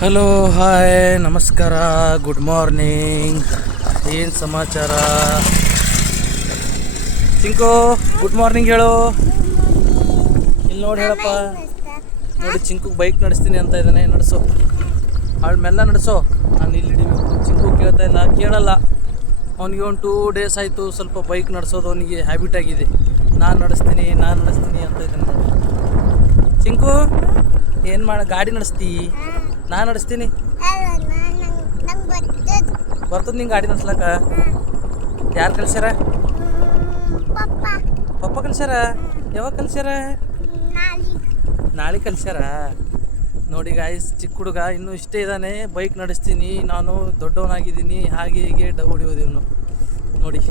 Hello hi ನಮಸ್ಕಾರ good morning. ಏನು ಸಮಾಚಾರ ಚಿಂಕು? ಗುಡ್ ಮಾರ್ನಿಂಗ್ ಹೇಳು. ಇಲ್ಲಿ ನೋಡಿ ಹೇಳಪ್ಪ. ನೋಡಿ ಚಿಂಕು ಬೈಕ್ ನಡೆಸ್ತೀನಿ ಅಂತ ಇದ್ದಾನೆ. ನಡೆಸೋ, ಅವಳು ಮೆಲ್ಲ ನಡೆಸೋ. ನಾನು ಇಲ್ಲಿ ಹಿಡಿಬೇಕು. ಚಿಂಕು ಕೇಳ್ತಾ ಇಲ್ಲ, ಕೇಳಲ್ಲ. ಅವನಿಗೆ ಒಂದು 2 days ಆಯಿತು ಸ್ವಲ್ಪ ಬೈಕ್ ನಡೆಸೋದು ಅವನಿಗೆ ಹ್ಯಾಬಿಟ್ ಆಗಿದೆ. ನಾನು ನಡೆಸ್ತೀನಿ ಅಂತ ಇದ್ದಾನೆ ನೋಡಿ. ಚಿಂಕು ಏನು ಗಾಡಿ ನಡೆಸ್ತೀ? ನಾನು ನಡೆಸ್ತೀನಿ. ಬರ್ತದ ನಿಂಗೆ ಗಾಡಿ ನಡೆಸ್ಲಕ್ಕ? ಯಾರು ಕಲ್ಸ್ಯಾರ? ಪಪ್ಪ ಕಲ್ಸ್ಯಾರ? ಯಾವಾಗ ಕಲ್ಸ್ಯಾರ? ನಾಳೆ ಕಲ್ಸ್ಯಾರ. ನೋಡಿ ಗಾಯ್ಸ್, ಚಿಕ್ಕ ಹುಡುಗ ಇನ್ನೂ ಇಷ್ಟೇ ಇದ್ದಾನೆ. ಬೈಕ್ ನಡೆಸ್ತೀನಿ, ನಾನು ದೊಡ್ಡವನಾಗಿದ್ದೀನಿ, ಹಾಗೆ ಹೀಗೆ ಹೊಡಿಯೋದು ಇವನು ನೋಡಿ.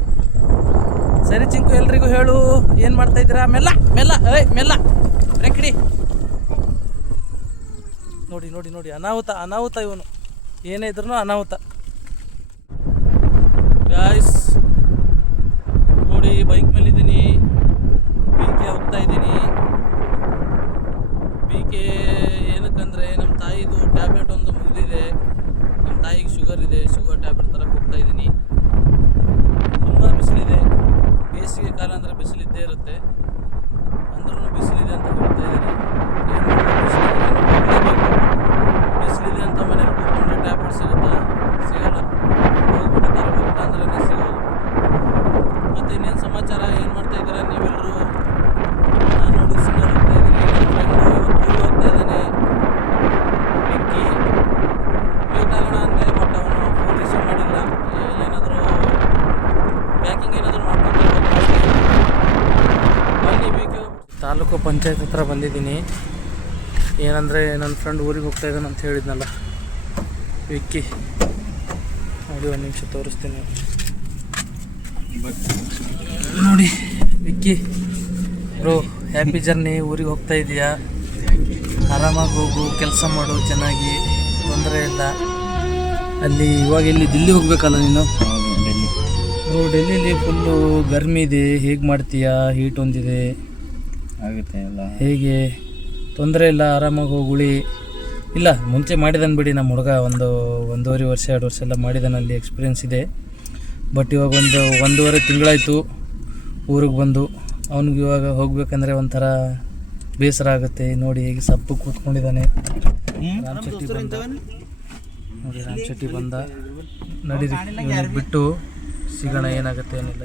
ಸರಿ ಚಿಂಕು, ಎಲ್ರಿಗೂ ಹೇಳು ಏನು ಮಾಡ್ತಾಯಿದ್ದೀರಾ? ಮೆಲ್ಲ ಮೆಲ್ಲ ಮೆಲ್ಲ ರೆಕ್ಡಿ. ನೋಡಿ ನೋಡಿ ನೋಡಿ, ಅನಾಹುತ ಇವನು. ಏನೇ ಇದ್ರೂ ಅನಾಹುತ ಗಾಯ್ಸ್. ನೋಡಿ ಬೈಕ್ ಮೇಲಿದ್ದೀನಿ, ಬೀಕೆ ಹೋಗ್ತಾ ಇದ್ದೀನಿ. ಬೀಕೆ ಏನಕ್ಕಂದರೆ ನಮ್ಮ ತಾಯಿದು ಟ್ಯಾಬ್ಲೆಟ್ ಒಂದು ಮುಗಿದಿದೆ. ನಮ್ಮ ತಾಯಿಗೆ ಶುಗರ್ ಇದೆ, ಶುಗರ್ ಟ್ಯಾಬ್ಲೆಟ್ ತರಕ್ಕೆ ಹೋಗ್ತಾ ಇದ್ದೀನಿ. ತುಂಬ ಬಿಸಿಲಿದೆ, ಬೇಸಿಗೆ ಕಾಲ ಅಂದರೆ ಬಿಸಿಲಿದ್ದೇ ಇರುತ್ತೆ. ಅಂದ್ರೂ ಬಿಸಿಲಿದೆ ಅಂತ ಹೋಗ್ತಾ ಇದ್ದೀನಿ. ಬಿಸಿಲಿದೆ ಅಂತ ಮನೇಲಿ ಕೂತ್ಕೊಂಡ್ರೆ ಟ್ಯಾಬ್ಲೆಟ್ ಸಿಗುತ್ತಾ? ಸಿಗಲ್ಲ. ಹೋಗ್ಬಿಟ್ಟು ತರಬೇಕು ಅಂದ್ರೆ ಸಿಗೋದು. ಮತ್ತು ಇನ್ನೇನು ಸಮಾಚಾರ? ಏನು ಮಾಡ್ತಾ ಇದ್ದೀರಾ ನೀವೆಲ್ಲರೂ? ನಾನು ನೋಡಿ ಸಿಂಗಲ್ ಹೋಗ್ತಾ ಇದ್ದೀನಿ. ನನ್ನ ಫ್ರೆಂಡು ಊರಿಗೆ ಹೋಗ್ತಾ ಇದ್ದಾನೆ. ಬೆಕ್ಕಿ ಮೀಟ್ ಆಗೋಣ ಅಂದೆ, ಬಟ್ ಅವನು ಫೋನ್ ರಿಸೀವ್ ಮಾಡಿಲ್ಲ. ಏನಾದರೂ ಪ್ಯಾಕಿಂಗ್ ಏನಾದರೂ ಮಾಡ್ಕೊಂಡು ಬನ್ನಿ. ಬೇಕೇ ತಾಲೂಕು ಪಂಚಾಯತ್ ಹತ್ರ ಬಂದಿದ್ದೀನಿ. ಏನಂದರೆ ನನ್ನ ಫ್ರೆಂಡ್ ಊರಿಗೆ ಹೋಗ್ತಾ ಇದ್ದಾನೆ ಅಂತ ಹೇಳಿದ್ನಲ್ಲ, ವಿಕ್ಕಿ. ನೋಡಿ ಒಂದು ನಿಮಿಷ ತೋರಿಸ್ತೀನಿ ನೋಡಿ. Vicky bro, happy journey. ಊರಿಗೆ ಹೋಗ್ತಾ ಇದೆಯಾ? ಆರಾಮಾಗಿ ಹೋಗು, ಕೆಲಸ ಮಾಡು ಚೆನ್ನಾಗಿ, ತೊಂದರೆ ಇಲ್ಲ. ಅಲ್ಲಿ ಇವಾಗ ಎಲ್ಲಿ ದಿಲ್ಲಿ ಹೋಗ್ಬೇಕಲ್ಲ ನೀನು? ಬ್ರೋ ಡೆಲ್ಲಿಲಿ ಫುಲ್ಲು ಗರ್ಮಿ ಇದೆ. ಹೇಗೆ ಮಾಡ್ತೀಯಾ? ಹೀಟ್ ಒಂದಿದೆ ಆಗುತ್ತೆ ಎಲ್ಲ. ಹೇಗೆ? ತೊಂದರೆ ಇಲ್ಲ, ಆರಾಮಾಗಿ ಹೋಗುಳಿ. ಇಲ್ಲ ಮುಂಚೆ ಮಾಡಿದಾನೆ ಬಿಡಿ ನಮ್ಮ ಹುಡುಗ. 1.5 ವರ್ಷ 2 ವರ್ಷ ಎಲ್ಲ ಮಾಡಿದಾನಲ್ಲಿ ಎಕ್ಸ್ಪೀರಿಯೆನ್ಸ್ ಇದೆ. ಬಟ್ ಇವಾಗ 1.5 ತಿಂಗಳಾಯಿತು ಊರಿಗೆ ಬಂದು. ಅವ್ನಿಗೆ ಇವಾಗ ಹೋಗ್ಬೇಕಂದ್ರೆ ಒಂಥರ ಬೇಸರ ಆಗುತ್ತೆ. ನೋಡಿ ಹೇಗೆ ಸಪ್ಪು ಕೂತ್ಕೊಂಡಿದ್ದಾನೆ. ರಾಮ್ ಶೆಟ್ಟಿ ಬಂದ. ನಡೀರಿ ಬಿಟ್ಟು ಸಿಗೋಣ, ಏನಾಗುತ್ತೆ ಏನಿಲ್ಲ.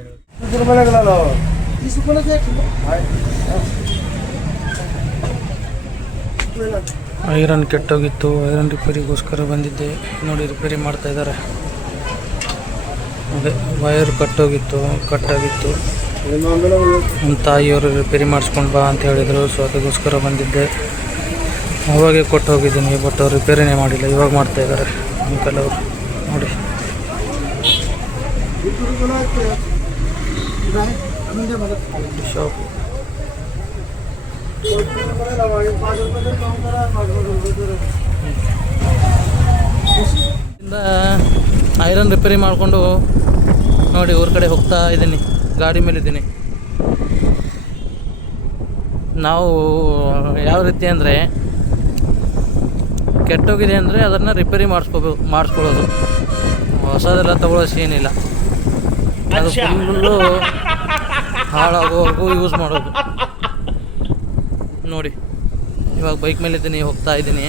ಐರನ್ ಕೆಟ್ಟೋಗಿತ್ತು, ಐರನ್ ರಿಪೇರಿಗೋಸ್ಕರ ಬಂದಿದ್ದೆ. ನೋಡಿ ರಿಪೇರಿ ಮಾಡ್ತಾ ಇದ್ದಾರೆ. ಅದೇ ವೈರ್ ಕಟ್ಟಾಗಿತ್ತು. ನಮ್ಮ ತಾಯಿಯವರು ರಿಪೇರಿ ಮಾಡಿಸ್ಕೊಂಡು ಬಾ ಅಂತ ಹೇಳಿದರು. ಸೊ ಅದಕ್ಕೋಸ್ಕರ ಬಂದಿದ್ದೆ. ಅವಾಗೇ ಕೊಟ್ಟು ಹೋಗಿದ್ದೀನಿ, ಬಟ್ ಅವ್ರು ರಿಪೇರಿನೇ ಮಾಡಿಲ್ಲ. ಇವಾಗ ಮಾಡ್ತಾ ಇದ್ದಾರೆ ಅಂಕಲ್ ಅವರು. ನೋಡಿ ಶಾಪ್. ಐರನ್ ರಿಪೇರಿ ಮಾಡಿಕೊಂಡು ನೋಡಿ ಊರ ಕಡೆ ಹೋಗ್ತಾ ಇದ್ದೀನಿ. ಗಾಡಿ ಮೇಲಿದ್ದೀನಿ. ನಾವು ಯಾವ ರೀತಿ ಅಂದರೆ, ಕೆಟ್ಟೋಗಿದೆ ಅಂದರೆ ಅದನ್ನು ರಿಪೇರಿ ಮಾಡಿಸ್ಕೊಳ್ಳೋದು. ಹೊಸದೆಲ್ಲ ತಗೊಳ್ಳೋ ಸೀನಿಲ್ಲ. ಅದು ಫುಲ್ಲು ಹಾಳಾಗೋವರೆಗೂ ಯೂಸ್ ಮಾಡೋದು. ನೋಡಿ ಇವಾಗ ಬೈಕ್ ಮೇಲಿದ್ದೀನಿ, ಹೋಗ್ತಾ ಇದ್ದೀನಿ.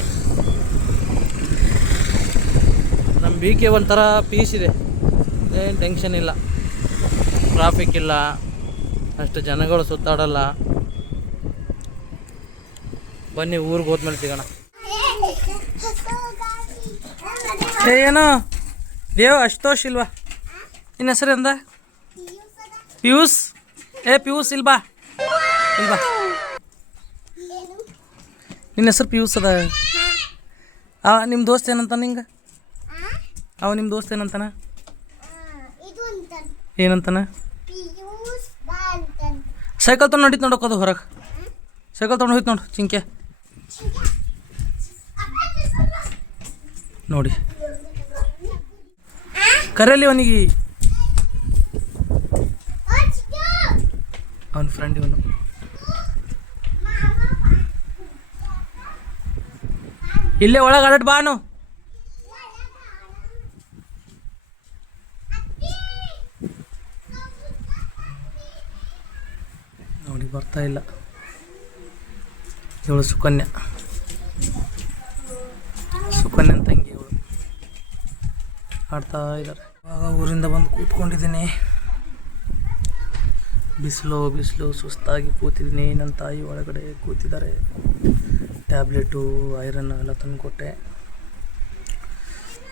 ನಮ್ಮ ಬೀಕೆ ಒಂಥರ ಪೀಸ್ ಇದೆ, ಏನು ಟೆನ್ಷನ್ ಇಲ್ಲ. ಟ್ರಾಫಿಕ್ ಇಲ್ಲ, ಅಷ್ಟು ಜನಗಳು ಸುತ್ತಾಡಲ್ಲ. ಬನ್ನಿ ಊರಿಗೆ ಹೋದ್ಮೇಲೆ ಸಿಗೋಣ. ಏನೋ ದೇವ್ ಅಷ್ಟೋಷ್ ಇಲ್ವಾ? ನಿನ್ನ ಹೆಸರು ಎಂದ? ಪಿಯೂಸ್. ಪಿಯೂಸ್ ಇಲ್ಬಾ. ನಿನ್ನ ಹೆಸರು ಪಿಯೂಸ್ ಅದ? ನಿಮ್ಮ ದೋಸ್ತ್ ಏನಂತ ನಿಂಗೆ? ನಿಮ್ಮ ದೋಸ್ತ್ ಏನಂತಾನ? ಏನಂತಾನ? ಸೈಕಲ್ ತೊಗೊಂಡು ನಡೀತು ನೋಡೋದು ಹೊರಗೆ. ಸೈಕಲ್ ತೊಗೊಂಡು ಹೋಯ್ತು ನೋಡು ಚಿಂಕೆ. ನೋಡಿ ಕರೆಯಲ್ಲಿ ಅವನಿಗೆ. ಅವನ ಫ್ರೆಂಡ್ ಇವನು. ಇಲ್ಲೇ ಒಳಗೆ ಆಡಟ್ ಬಾನು. ನೋಡಿ ಬರ್ತಾ ಇಲ್ಲ. ಇವಳು ಸುಕನ್ಯಾ ತಂಗಿ, ಇವಳು ಆಡ್ತಾ ಇದ್ದಾರೆ. ಇವಾಗ ಊರಿಂದ ಬಂದು ಕೂತ್ಕೊಂಡಿದ್ದೀನಿ. ಬಿಸಿಲು ಸುಸ್ತಾಗಿ ಕೂತಿದ್ದೀನಿ. ನನ್ನ ತಾಯಿ ಒಳಗಡೆ ಕೂತಿದ್ದಾರೆ. ಟ್ಯಾಬ್ಲೆಟು ಐರನ್ ಎಲ್ಲ ತಂದು ಕೊಟ್ಟೆ.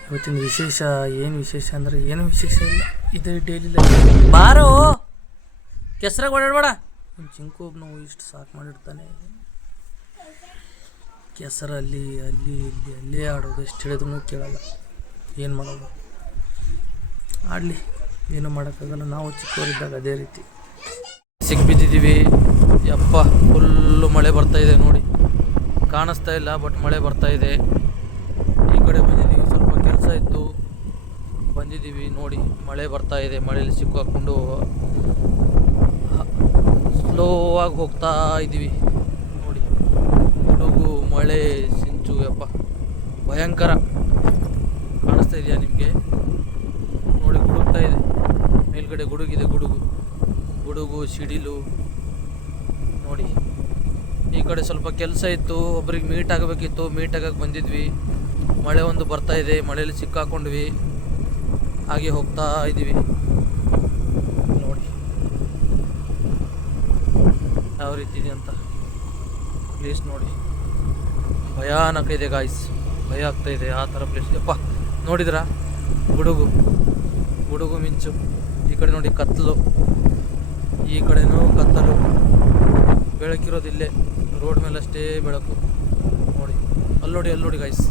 ಇವತ್ತಿನ ವಿಶೇಷ ಏನು ವಿಶೇಷ ಅಂದರೆ ಏನು ವಿಶೇಷ ಇಲ್ಲ, ಇದೇ ಡೈಲಿ ಲೈಫ್. ಬಾರೋ ಕೆಸರಾಗ ಓಡಾಡಬೇಡ. ಚಿಂಕು ಒಬ್ಬನು ಇಷ್ಟು ಸಾಕು ಮಾಡಿರ್ತಾನೆ. ಕೆಸರಲ್ಲಿ ಅಲ್ಲಿ ಇಲ್ಲಿ ಅಲ್ಲೇ ಆಡೋದು, ಎಷ್ಟು ಹೇಳಿದ್ರು ಕೇಳಲ್ಲ. ಏನು ಮಾಡೋದು, ಆಡಲಿ, ಏನು ಮಾಡೋಕ್ಕಾಗಲ್ಲ. ನಾವು ಚಿಕ್ಕವರಿದ್ದಾಗ ಅದೇ ರೀತಿ ಸಿಕ್ಬಿದ್ದಿದ್ದೀವಿ. ಯಪ್ಪ ಫುಲ್ಲು ಮಳೆ ಬರ್ತಾಯಿದೆ ನೋಡಿ, ಕಾಣಿಸ್ತಾ ಇಲ್ಲ ಬಟ್ ಮಳೆ ಬರ್ತಾಯಿದೆ. ಈ ಕಡೆ ಬಂದಿದ್ದೀವಿ, ಸ್ವಲ್ಪ ಕೆಲಸ ಇತ್ತು, ಬಂದಿದ್ದೀವಿ ನೋಡಿ. ಮಳೆ ಬರ್ತಾಯಿದೆ, ಮಳೆಯಲ್ಲಿ ಸಿಕ್ಕಾಕೊಂಡು ಸ್ಲೋ ಆಗಿ ಹೋಗ್ತಾ ಇದ್ದೀವಿ ನೋಡಿ. ಗುಡುಗು ಮಳೆ ಸಿಂಚು, ಯಪ್ಪ ಭಯಂಕರ. ಕಾಣಿಸ್ತಾ ಇದೆಯಾ ನಿಮಗೆ? ನೋಡಿ ಗುಡುಗ್ತಾ ಇದೆ, ಮೇಲ್ಗಡೆ ಗುಡುಗಿದೆ, ಗುಡುಗು ಸಿಡಿಲು ನೋಡಿ. ಈ ಕಡೆ ಸ್ವಲ್ಪ ಕೆಲಸ ಇತ್ತು, ಒಬ್ರಿಗೆ ಮೀಟ್ ಆಗಬೇಕಿತ್ತು, ಮೀಟ್ ಆಗಕ್ಕೆ ಬಂದಿದ್ವಿ. ಮಳೆ ಒಂದು ಬರ್ತಾ ಇದೆ, ಮಳೆಯಲ್ಲಿ ಸಿಕ್ಕಾಕೊಂಡ್ವಿ, ಹಾಗೆ ಹೋಗ್ತಾ ಇದ್ದೀವಿ ನೋಡಿ ಯಾವ ರೀತಿ ಇದೆ ಅಂತ. ಪ್ಲೇಸ್ ನೋಡಿ, ಭಯಾನಕ ಇದೆ ಗಾಯ್ಸ್, ಭಯ ಆಗ್ತಾ ಇದೆ ಆ ಥರ ಪ್ಲೇಸ್. ಯಪ್ಪ ನೋಡಿದ್ರಾ, ಗುಡುಗು ಮಿಂಚು. ಈ ಕಡೆ ನೋಡಿ ಕತ್ತಲು, ಈ ಕಡೆನೂ ಕತ್ತಲು. ಬೆಳಕಿರೋದಿಲ್ಲೇ ರೋಡ್ ಮೇಲೆ ಅಷ್ಟೇ ಬೆಳಕು ನೋಡಿ. ಅಲ್ಲಿ ನೋಡಿ ಗಾಯ್ಸ್.